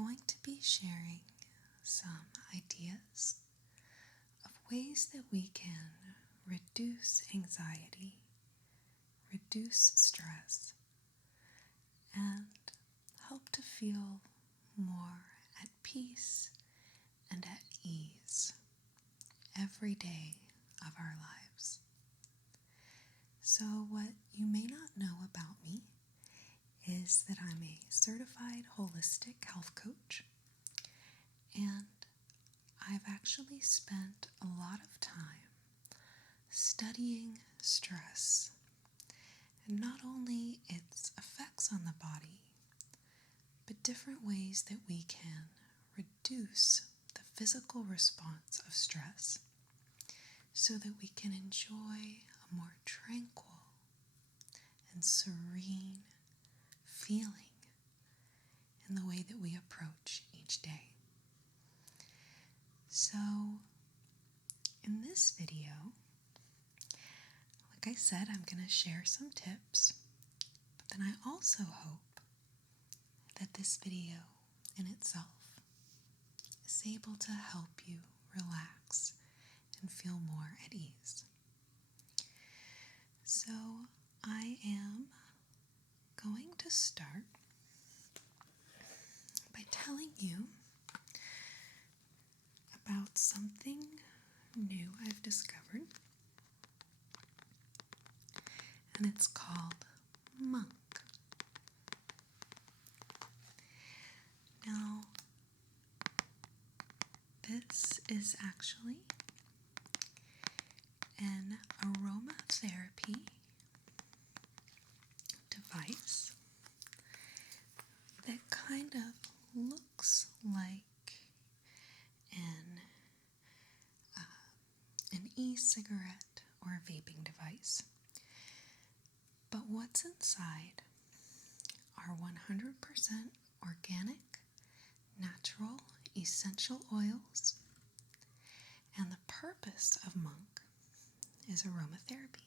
going to be sharing some ideas of ways that we can reduce anxiety, reduce stress, and help to feel more at peace and at ease every day of our lives. So what you may not know about me is that I'm a certified holistic health coach, and I've actually spent a lot of time studying stress, and not only its effects on the body, but different ways that we can reduce the physical response of stress so that we can enjoy a more tranquil and serene feeling in the way that we approach each day. So, in this video, like I said, I'm going to share some tips, but then I also hope that this video in itself is able to help you relax and feel more at ease. So, I am going to start by telling you about something new I've discovered, and it's called MONQ. Now, this is actually an aromatherapy device that kind of looks like an e-cigarette or a vaping device. But what's inside are 100% organic, natural, essential oils, and the purpose of MONQ is aromatherapy.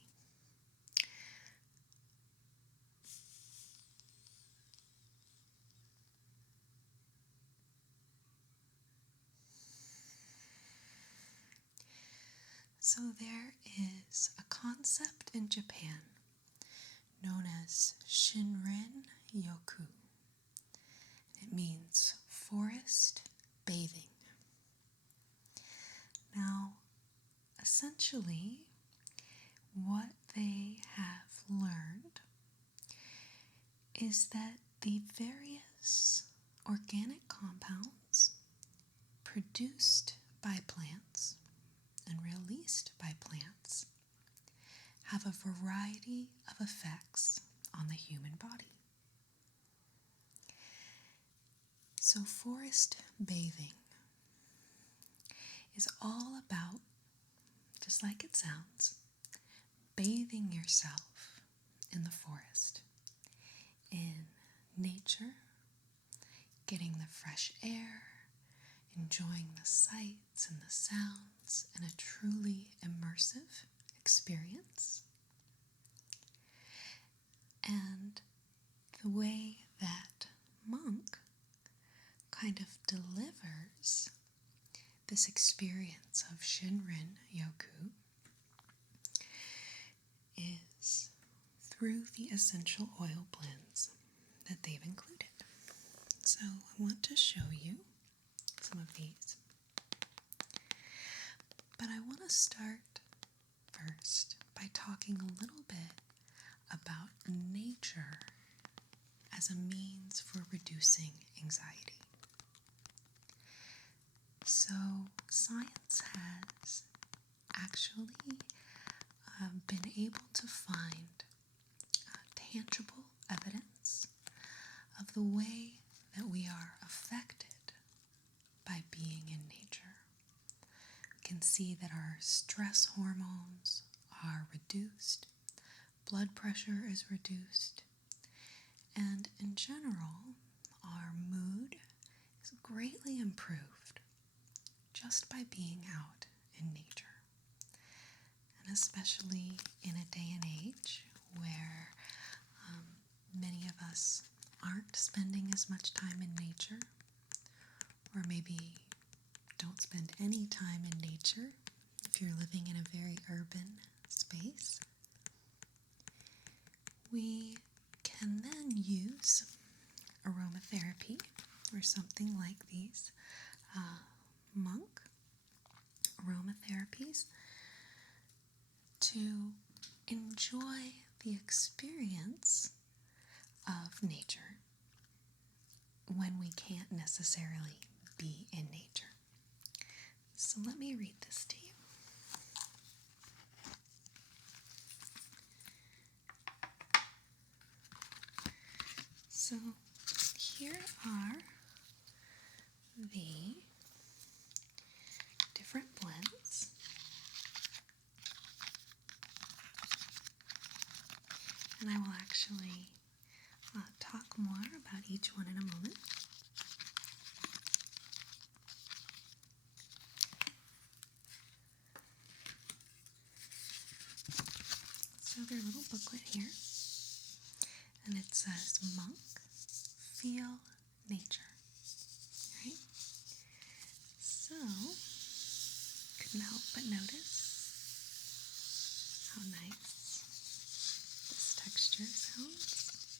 So there is a concept in Japan known as shinrin yoku. It means forest bathing. Now, essentially, what they have learned is that the various organic compounds produced by plants and released by plants have a variety of effects on the human body. So forest bathing is all about, just like it sounds, bathing yourself in the forest, in nature, getting the fresh air, enjoying the sights and the sounds in a truly immersive experience. And the way that MONQ kind of delivers this experience of shinrin yoku is through the essential oil blends that they've included. So I want to show you some of these. But I want to start first by talking a little bit about nature as a means for reducing anxiety. So science has actually been able to find tangible evidence of the way that we are affected by being in nature. We can see that our stress hormones are reduced, blood pressure is reduced, and in general, our mood is greatly improved just by being out in nature. And especially in a day and age where many of us aren't spending as much time in nature, or maybe don't spend any time in nature if you're living in a very urban space, we can then use aromatherapy or something like these MONQ aromatherapies to enjoy the experience of nature when we can't necessarily be in nature. So let me read this to you. So here are the different blends. And I will actually talk more about each one in a moment. So there's a little booklet here, and it says MONQ, Feel Nature. Right? So, couldn't help but notice how nice this texture sounds.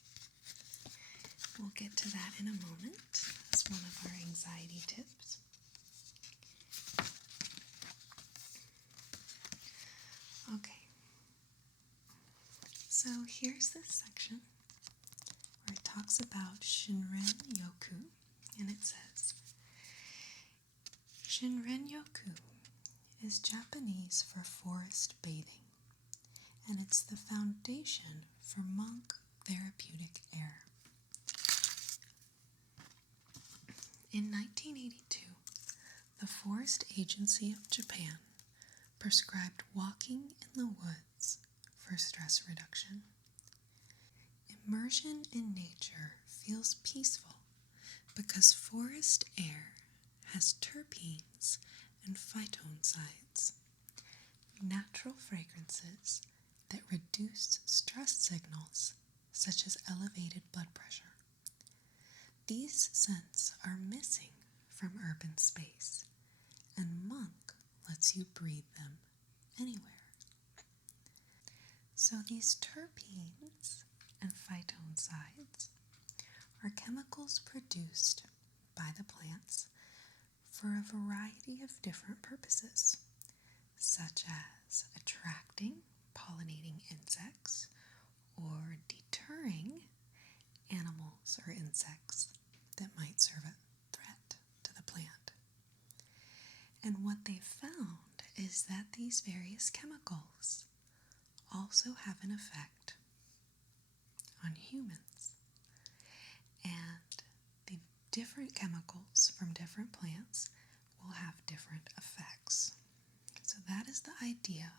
We'll get to that in a moment as one of our anxiety tips. Okay. So here's this section where it talks about shinrin yoku, and it says, Shinrin yoku is Japanese for forest bathing, and it's the foundation for MONQ Therapeutic Air. In 1982, the Forest Agency of Japan prescribed walking in the woods for stress reduction. Immersion in nature feels peaceful because forest air has terpenes and phytoncides, natural fragrances that reduce stress signals such as elevated blood pressure. These scents are missing from urban space, and MONQ lets you breathe them anywhere. So these terpenes and phytoncides are chemicals produced by the plants for a variety of different purposes, such as attracting pollinating insects or deterring animals or insects that might serve a threat to the plant. And what they found is that these various chemicals also have an effect on humans. And the different chemicals from different plants will have different effects. So that is the idea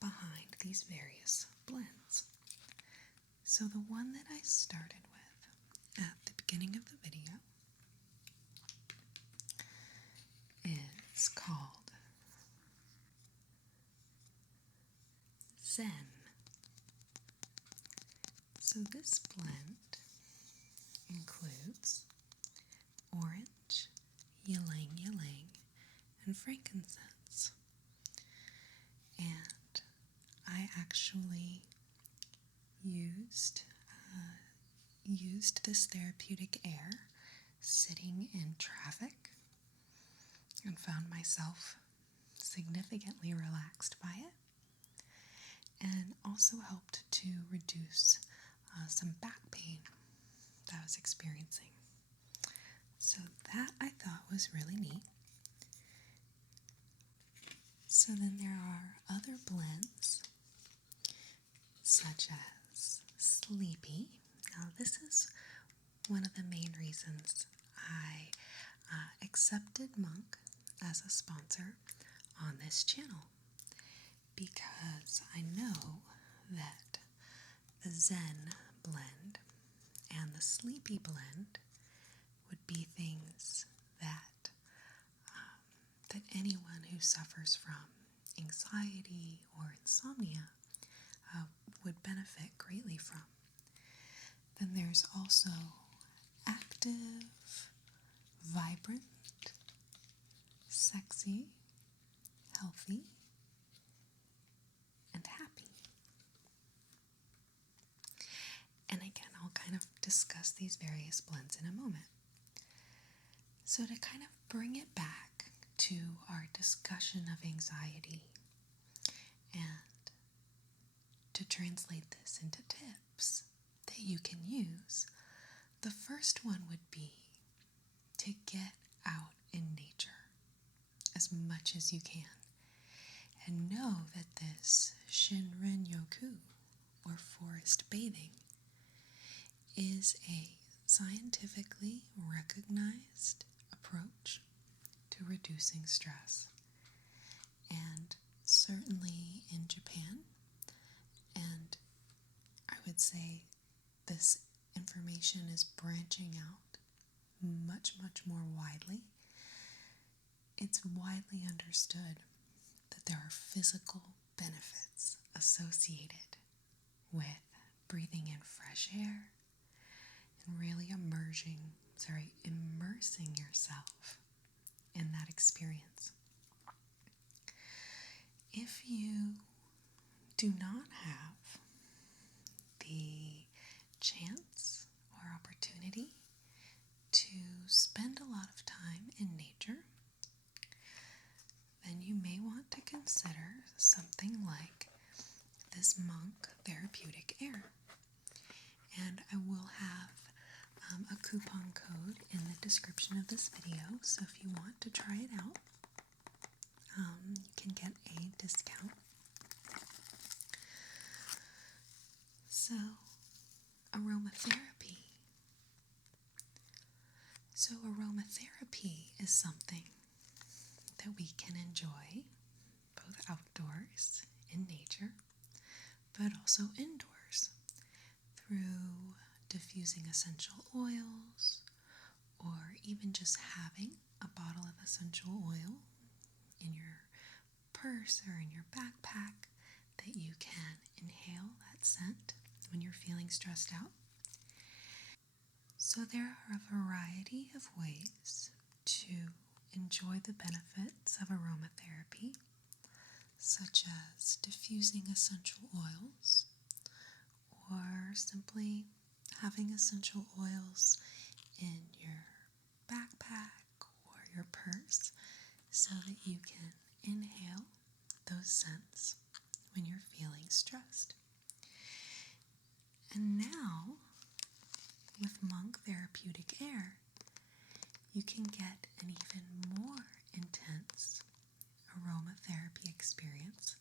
behind these various blends. So the one that I started with at the beginning of the video is called Zen. So this blend includes orange, ylang ylang, and frankincense. And I actually used this therapeutic air sitting in traffic and found myself significantly relaxed by it, and also helped to reduce some back pain that I was experiencing. So that I thought was really neat. So then there are other blends, such as Sleepy. Now this is one of the main reasons I accepted MONQ as a sponsor on this channel, because I know that the Zen blend and the Sleepy blend would be things that anyone who suffers from anxiety or insomnia would benefit greatly from. Then there's also active, vibrant sexy, healthy, and happy. And again, I'll kind of discuss these various blends in a moment. So to kind of bring it back to our discussion of anxiety and to translate this into tips that you can use, the first one would be to get out in nature as much as you can. And know that this shinrin yoku, or forest bathing, is a scientifically recognized approach to reducing stress. And certainly in Japan, and I would say this information is branching out much, much more widely. It's widely understood that there are physical benefits associated with breathing in fresh air and really immersing yourself in that experience. If you do not have the chance or opportunity to spend a lot of time in nature, then you may want to consider something like this MONQ Therapeutic Air. And I will have a coupon code in the description of this video, so if you want to try it out, you can get a discount. So, aromatherapy. So aromatherapy is something that we can enjoy both outdoors in nature, but also indoors through diffusing essential oils, or even just having a bottle of essential oil in your purse or in your backpack that you can inhale that scent when you're feeling stressed out. So there are a variety of ways to enjoy the benefits of aromatherapy, such as diffusing essential oils, or simply having essential oils in your backpack or your purse so that you can inhale those scents when you're feeling stressed. And now, with MONQ Therapeutic Air, you can get an even more intense aromatherapy experience,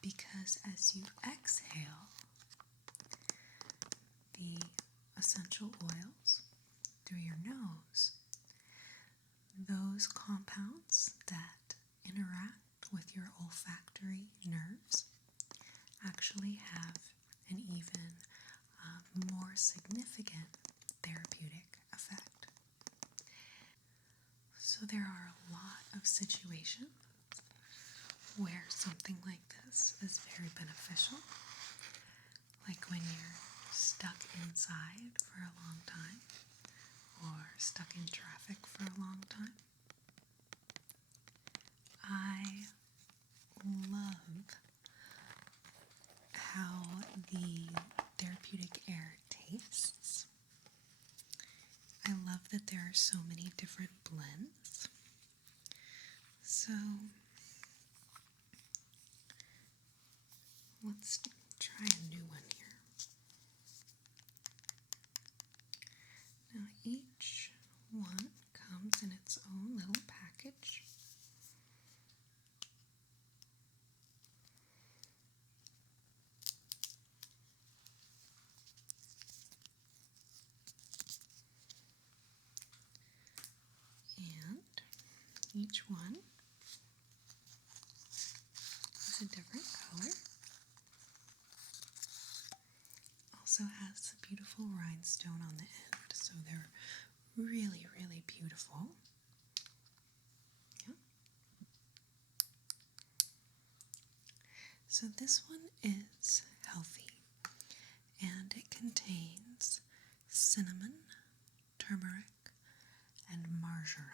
because as you exhale the essential oils through your nose, those compounds that interact with your olfactory nerves actually have an even more significant therapeutic effect. So there are a lot of situations where something like this is very beneficial, like when you're stuck inside for a long time or stuck in traffic for a long time. I love how the therapeutic air tastes. I love that there are so many different blends. So let's try a new one here. Now each one comes in its own little package. And each one is a different color. Also has a beautiful rhinestone on the end, so they're really, really beautiful. Yeah. So this one is healthy, and it contains cinnamon, turmeric, and marjoram.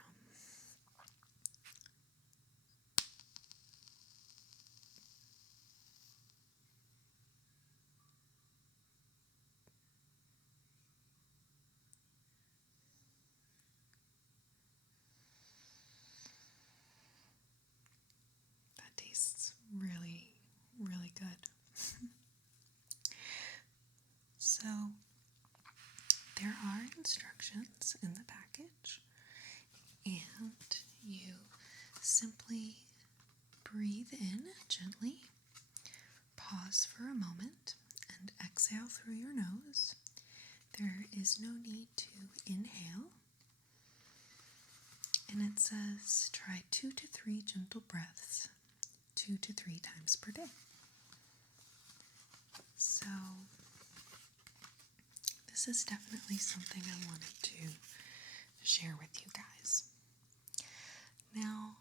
instructions in the package, and you simply breathe in gently, pause for a moment, and exhale through your nose. There is no need to inhale. And it says try 2 to 3 gentle breaths 2 to 3 times per day. So this is definitely something I wanted to share with you guys. Now,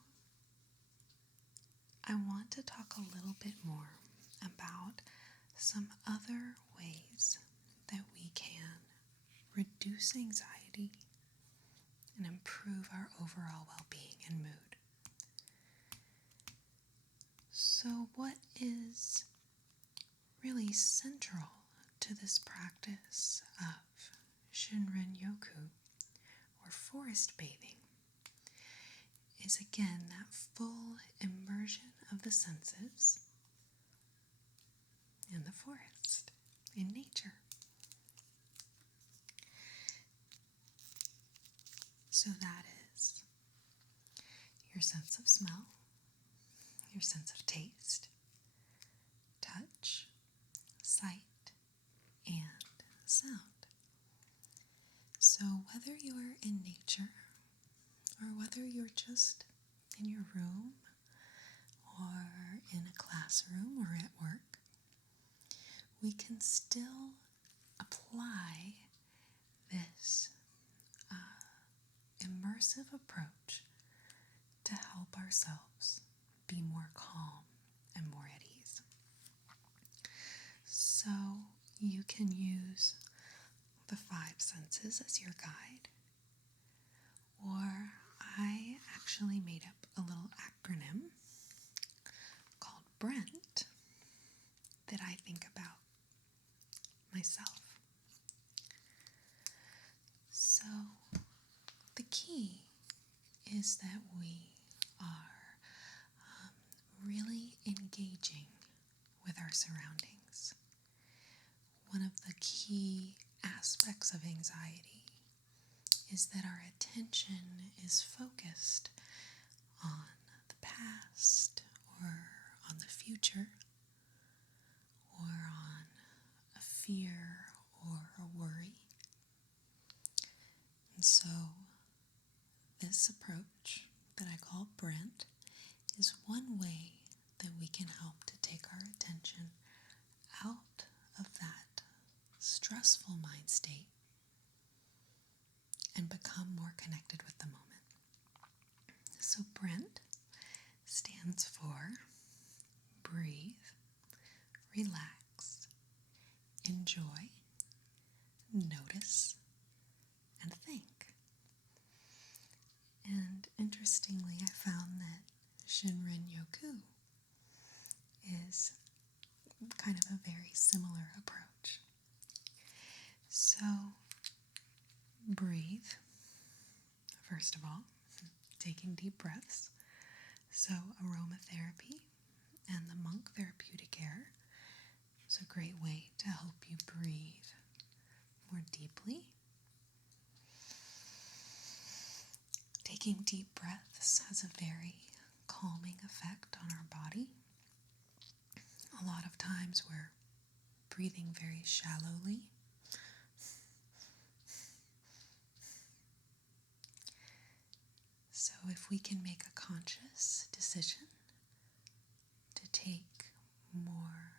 I want to talk a little bit more about some other ways that we can reduce anxiety and improve our overall well-being and mood. So what is really central to this practice of shinrin yoku, or forest bathing, is again that full immersion of the senses in the forest, in nature. So that is your sense of smell, your sense of taste, touch, sight, and sound. So whether you're in nature or whether you're just in your room or in a classroom or at work, we can still apply this immersive approach to help ourselves be more calm and more at ease. So you can use the 5 senses as your guide, or I actually made up a little acronym called Brent that I think about myself. So the key is that we are really engaging with our surroundings. One of the key aspects of anxiety is that our attention is focused on the past or on the future or on a fear or a worry. And so this approach that I call Brent is one way that we can help to take our attention out of that stressful mind state and become more connected with the moment. So Brent stands for breathe, relax, enjoy, notice, and think. And interestingly, I found that shinrin yoku is kind of a very similar approach. So breathe, first of all, taking deep breaths. So Aromatherapy and the MONQ Therapeutic Air is a great way to help you breathe more deeply. Taking deep breaths has a very calming effect on our body. A lot of times we're breathing very shallowly. So if we can make a conscious decision to take more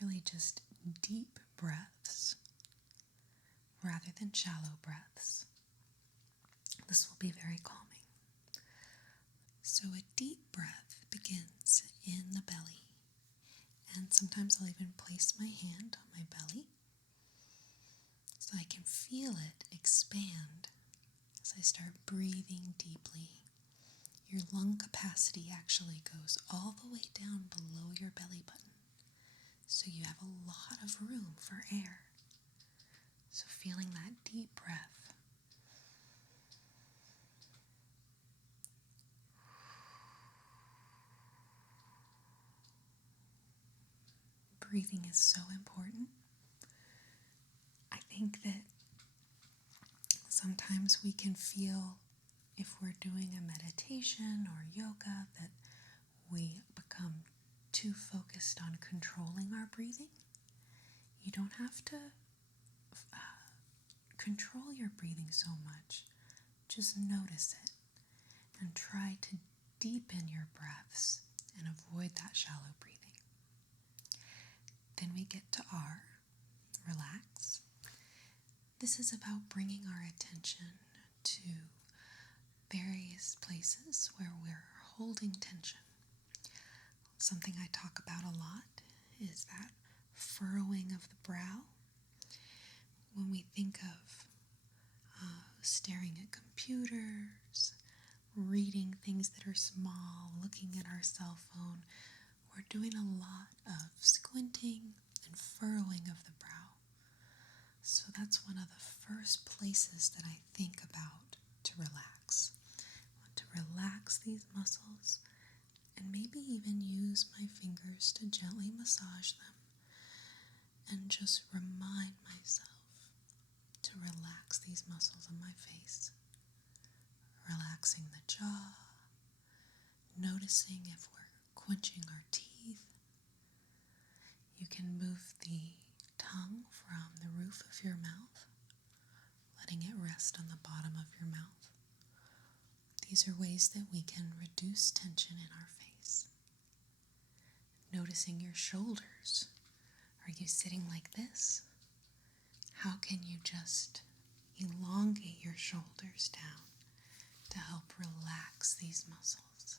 really just deep breaths rather than shallow breaths, this will be very calming. So a deep breath begins in the belly, and sometimes I'll even place my hand on my belly so I can feel it expand as I start breathing deeply. Your lung capacity actually goes all the way down below your belly button, so you have a lot of room for air. So feeling that deep breath. Breathing is so important. think that sometimes we can feel, if we're doing a meditation or yoga, that we become too focused on controlling our breathing. You don't have to control your breathing so much. Just notice it and try to deepen your breaths and avoid that shallow breathing. Then we get to R, relax. This is about bringing our attention to various places where we're holding tension. Something I talk about a lot is that furrowing of the brow. When we think of staring at computers, reading things that are small, looking at our cell phone, we're doing a lot of squinting and furrowing of the brow. So that's one of the first places that I think about to relax. I want to relax these muscles and maybe even use my fingers to gently massage them and just remind myself to relax these muscles on my face. Relaxing the jaw, noticing if we're clenching our teeth. You can move the tongue from the roof of your mouth, letting it rest on the bottom of your mouth. These are ways that we can reduce tension in our face. Noticing your shoulders. Are you sitting like this? How can you just elongate your shoulders down to help relax these muscles?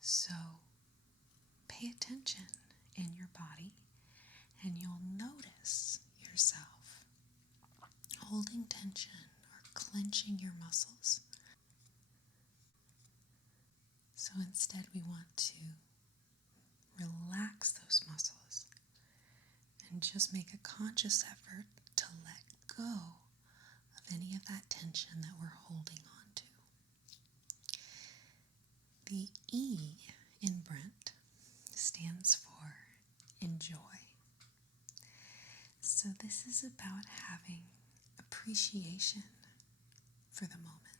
So pay attention in your body and you'll notice yourself holding tension or clenching your muscles. So instead we want to relax those muscles and just make a conscious effort to let go of any of that tension that we're holding on to. The E in Brent stands for enjoy. So this is about having appreciation for the moment,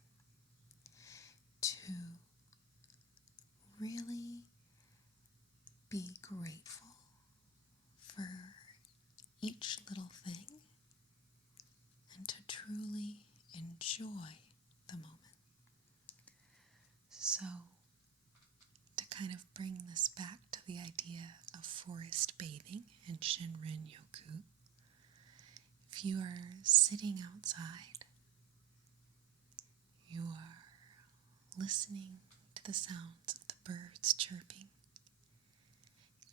to really be grateful for each little thing and to truly enjoy the moment. So to kind of bring this back to the idea of forest bathing and shinrin yoku, if you are sitting outside, you are listening to the sounds of the birds chirping,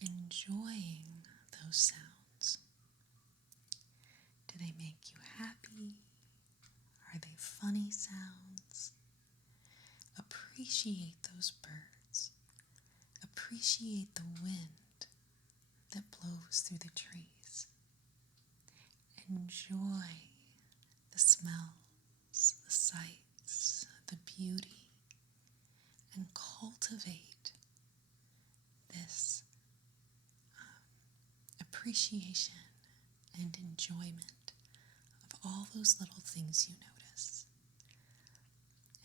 enjoying those sounds. Do they make you happy? Are they funny sounds? Appreciate those birds. Appreciate the wind that blows through the trees. Enjoy the smells, the sights, the beauty, and cultivate this appreciation and enjoyment of all those little things you notice.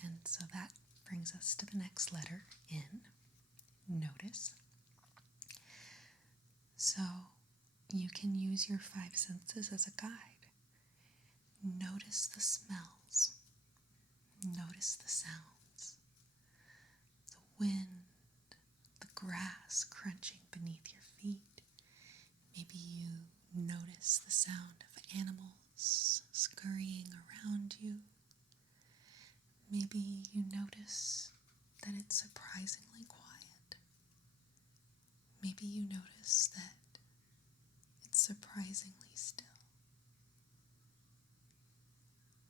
And so that brings us to the next letter, N, notice. So you can use your five senses as a guide. Notice the smells. Notice the sounds. The wind, the grass crunching beneath your feet. Maybe you notice the sound of animals scurrying around you. Maybe you notice that it's surprisingly quiet. Maybe you notice that it's surprisingly still.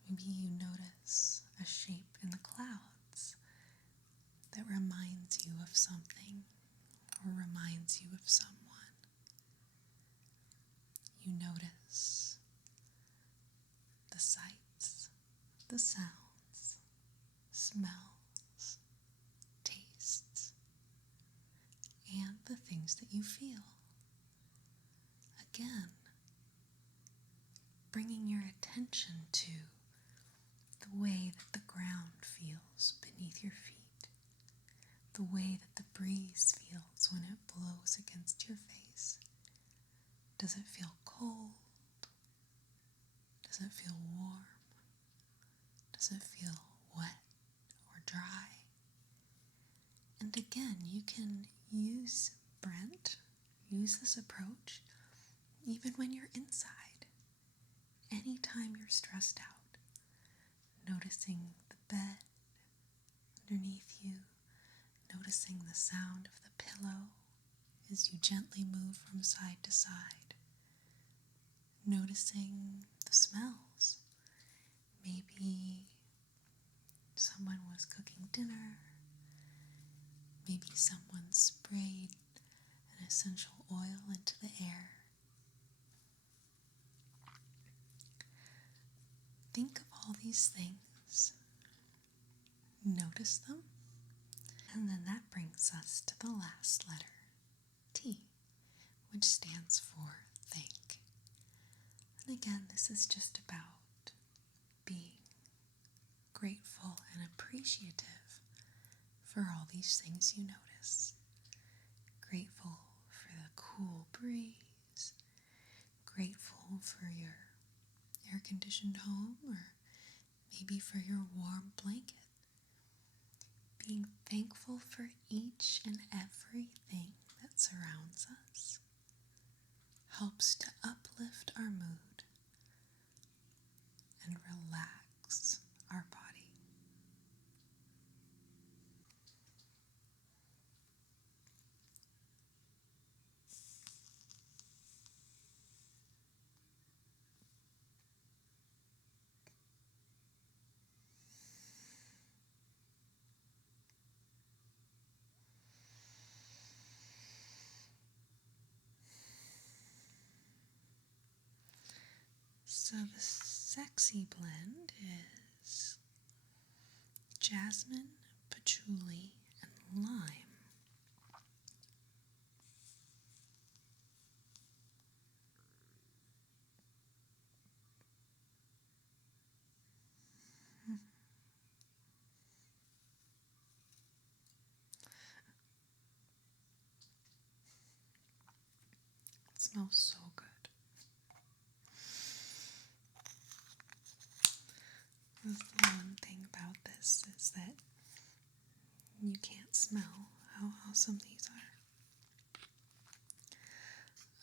Maybe you notice a shape in the clouds that reminds you of something or reminds you of someone. You notice the sights, the sounds, smells, tastes, and the things that you feel. Again, bringing your attention to the way that the ground feels beneath your feet, the way that the breeze feels when it blows against your face. Does it feel cold? Does it feel warm? Does it feel wet or dry? And again, you can use Brent, use this approach, even when you're inside. Anytime you're stressed out, noticing the bed underneath you, noticing the sound of the pillow as you gently move from side to side, noticing the smells. Maybe someone was cooking dinner, maybe someone sprayed an essential oil into the air. Think of all these things, notice them, and then that brings us to the last letter, T, which stands for thank. And again, this is just about being grateful and appreciative for all these things you notice. Grateful for the cool breeze, grateful for your air-conditioned home, or maybe for your warm blanket. Being thankful for each and everything that surrounds us helps to uplift our mood and relax our body. So the sexy blend is jasmine, patchouli, and lime. It smells so good. That's the one thing about this is that you can't smell how awesome these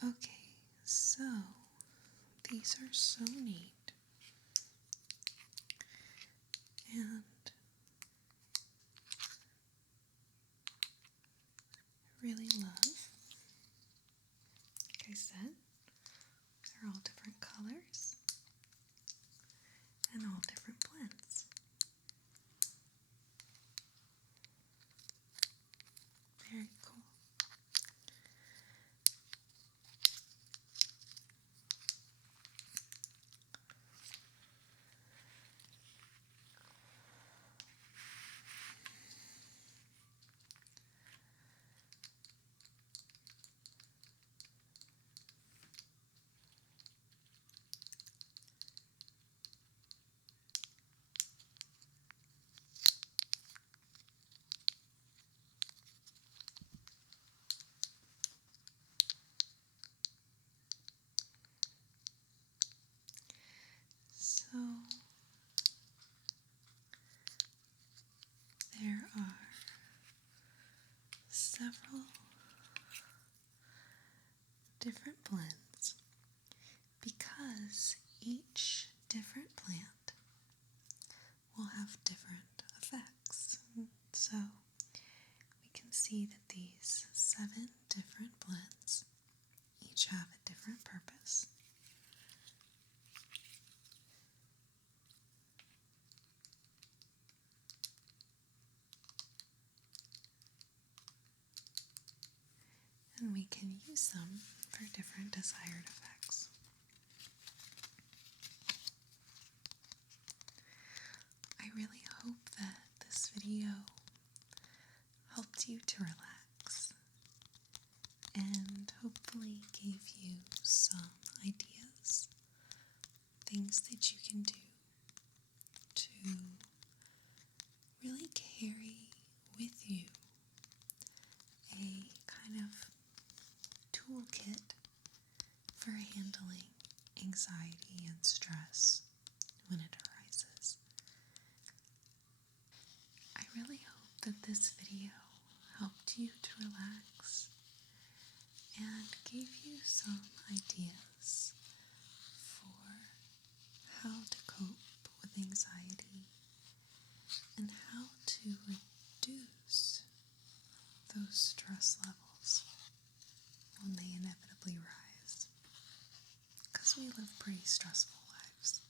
are. Okay, so these are so neat. And I really love, like I said, they're all different colors and all different blends. Very cool. So there are several different blends because each different plant will have different effects. So we can see that these 7 different blends each have a different purpose. And we can use them for different desired effects. I really hope that this video helped you to relax and hopefully gave you some ideas things that you can do to really carry with you a kind of toolkit for handling anxiety and stress when it arises. I really hope that this video helped you to relax and gave you some ideas for how to cope with anxiety and how to reduce those stress levels when they inevitably rise, because we live pretty stressful lives.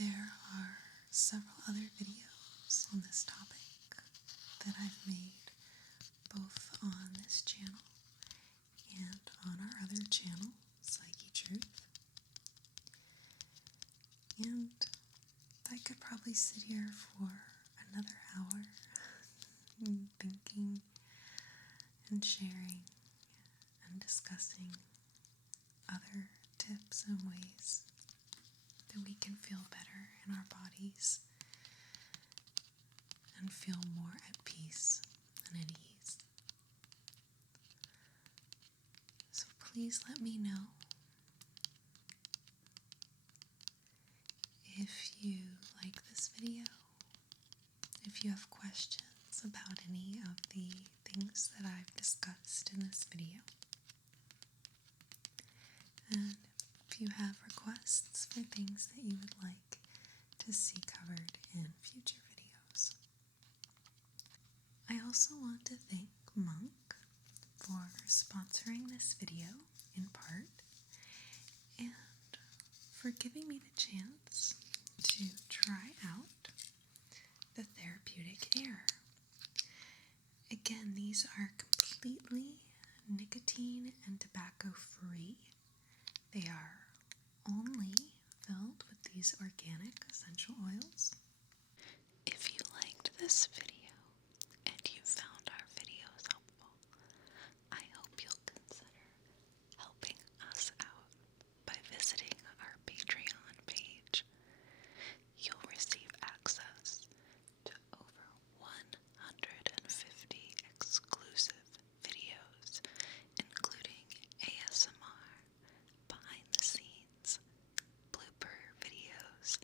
There are several other videos on this topic that I've made both on this channel and on our other channel, Psychetruth. And I could probably sit here for another hour thinking and sharing and discussing other tips and ways that we can feel better in our bodies and feel more at peace and at ease. So please let me know if you like this video, if you have questions about any of the things that I've discussed in this video, and if you have requests for things that you would like to see covered in future videos. I also want to thank MONQ for sponsoring this video in part, and for giving me the chance to try out the therapeutic air. Again, these are completely nicotine and tobacco free. They are only filled with these organic essential oils. If you liked this video and you found our videos helpful, I hope you'll consider helping us out by visiting our Patreon page. You'll receive access to over 150 exclusive videos, including ASMR, behind the scenes, blooper videos,